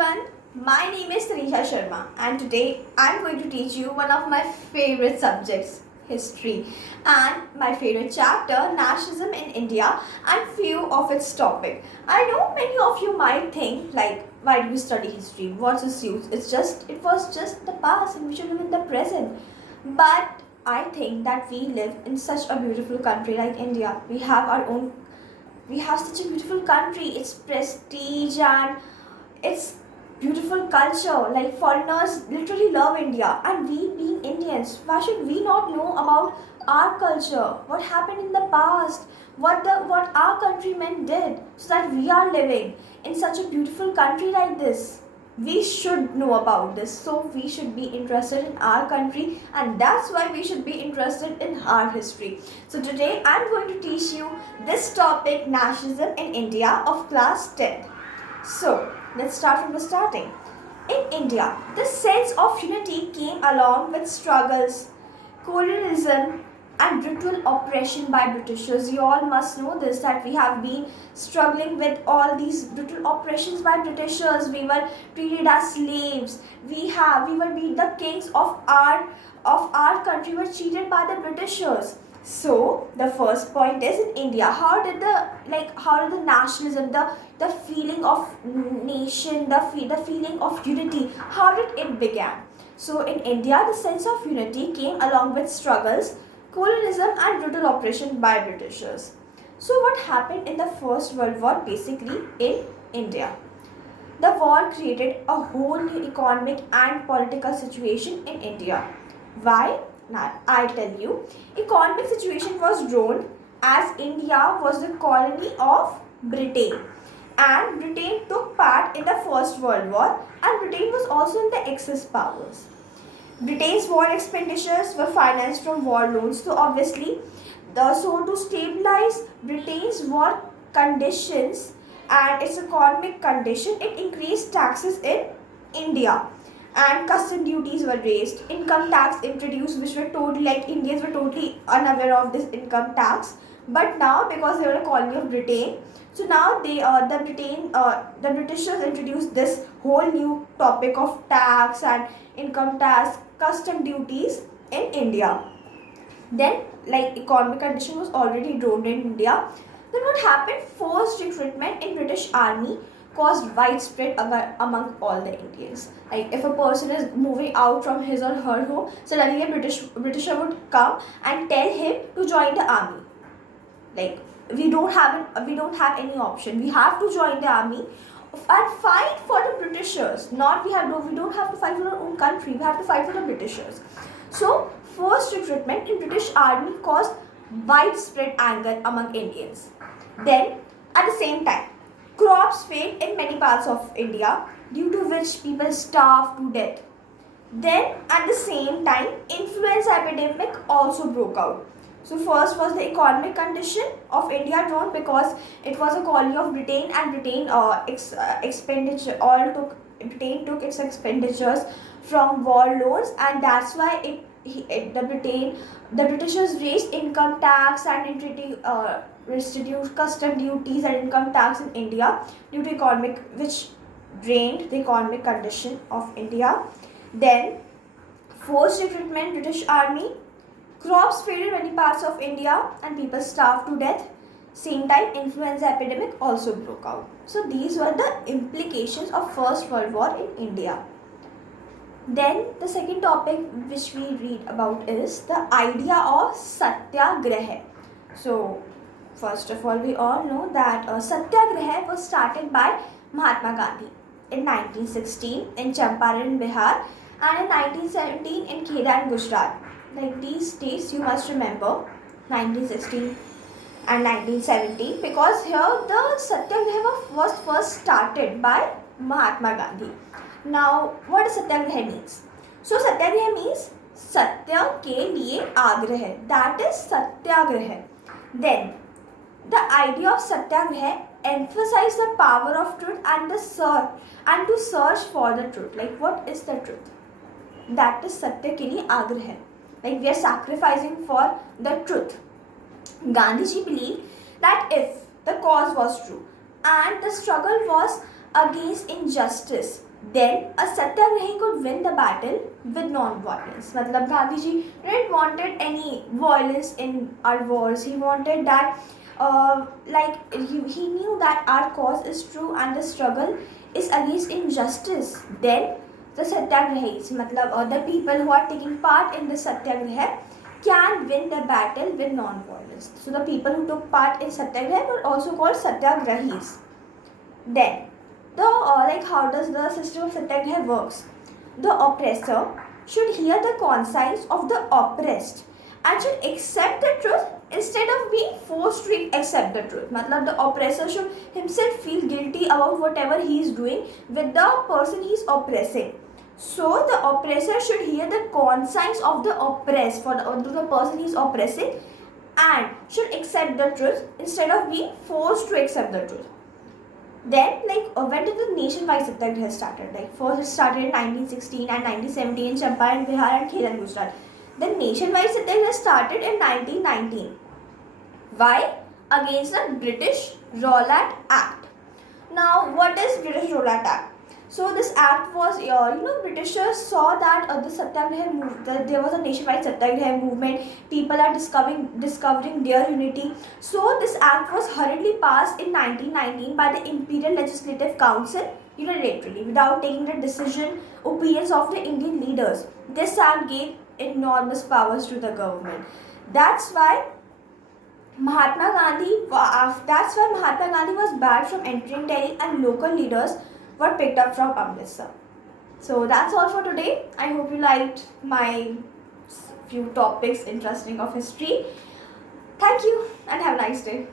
everyone, my name is Tanisha Sharma and today I'm going to teach you one of my favorite subjects, history, and my favorite chapter, Nationalism in India, and few of its topic. I know many of you might think like, why do you study history? What's its use? It was just the past and we should live in the present. But I think that we live in such a beautiful country like India. We have such a beautiful country, its prestige and its beautiful culture. Like foreigners literally love India, and we being Indians, why should we not know about our culture? What happened in the past? What our countrymen did so that we are living in such a beautiful country like this. We should know about this, so we should be interested in our country, and that's why we should be interested in our history. So today I'm going to teach you this topic, nationalism in India of class 10th. So let's start from the starting. In India, the sense of unity came along with struggles, colonialism, and brutal oppression by Britishers. You all must know this, that we have been struggling with all these brutal oppressions by Britishers. We were treated as slaves. The kings of our country were cheated by the Britishers. So the first point is, in India, how did the nationalism, the feeling of nation, the feeling of unity, how did it began? So in India, the sense of unity came along with struggles, colonialism, and brutal oppression by Britishers. So what happened in the First World War basically in India? The war created a whole new economic and political situation in India. Why? Now I tell you. Economic situation was drawn as India was the colony of Britain, and Britain took part in the First World War, and Britain was also in the Axis powers. Britain's war expenditures were financed from war loans. So obviously, so to stabilize Britain's war conditions and its economic condition, it increased taxes in India, and custom duties were raised, income tax introduced, which were totally, like, Indians were totally unaware of this income tax. But now, because they were a colony of Britain, so now the Britishers introduced this whole new topic of tax and income tax, custom duties in India. Then, like, economic condition was already drawn in India. Then what happened? Forced recruitment in British army caused widespread among all the Indians. Like, if a person is moving out from his or her home, suddenly a Britisher would come and tell him to join the army. Like, we don't have any option. We have to join the army and fight for the Britishers. We don't have to fight for our own country. We have to fight for the Britishers. So forced recruitment in British army caused widespread anger among Indians. Then at the same time, crops failed in many parts of India, due to which people starved to death. Then at the same time, influenza epidemic also broke out. So first was the economic condition of India drawn, because it was a colony of Britain, and Britain took its expenditures from war loans, and that's why the Britishers raised income tax and introduced custom duties and income tax in India due to which drained the economic condition of India. Then forced recruitment, British army, crops failed in many parts of India and people starved to death. Same time, influenza epidemic also broke out. So these were the implications of First World War in India. Then the second topic which we read about is the idea of Satyagraha. So first of all, we all know that Satyagraha was started by Mahatma Gandhi in 1916 in Champaran, Bihar, and in 1917 in Kheda in Gujarat. Like, these dates you must remember, 1916 and 1917, because here the Satyagraha was first started by Mahatma Gandhi. Now, what does Satyagraha means? So Satyagraha means Satya ke liye Agraha. That is Satyagraha. Then the idea of Satyagraha emphasizes the power of truth and to search for the truth. Like, what is the truth? That is Satya ke liye Agraha. Like, we are sacrificing for the truth. Gandhiji believed that if the cause was true and the struggle was against injustice, then a satyagrahi could win the battle with non-violence. मतलब Gandhi ji didn't wanted any violence in our wars. He wanted that he knew that our cause is true and the struggle is against injustice. Then the satyagrahis, मतलब the people who are taking part in the satyagraha can win the battle with non-violence. So the people who took part in satyagraha were also called satyagrahis. Then the how does the system of satyagraha works? The oppressor should hear the conscience of the oppressed and should accept the truth instead of being forced to accept the truth. मतलब the oppressor should himself feel guilty about whatever he is doing with the person he is oppressing. So the oppressor should hear the conscience of the oppressed for the person he is oppressing and should accept the truth instead of being forced to accept the truth. Then when did the nationwide satyagraha started? First it started in 1916 and 1917 in Champaran, Bihar and Khel and Gujarat. The nationwide satyagraha started in 1919. Why? Against the British Rowlatt Act. Now what is British Rowlatt Act? So this act was, Britishers saw that the satyagraha movement, there was a nationwide satyagraha movement. People are discovering their unity. So this act was hurriedly passed in 1919 by the Imperial Legislative Council unilaterally, without taking the opinions of the Indian leaders. This act gave enormous powers to the government. That's why Mahatma Gandhi was barred from entering Delhi and local leaders were picked up from Amritsar. So that's all for today. I hope you liked my few topics interesting of history. Thank you and have a nice day.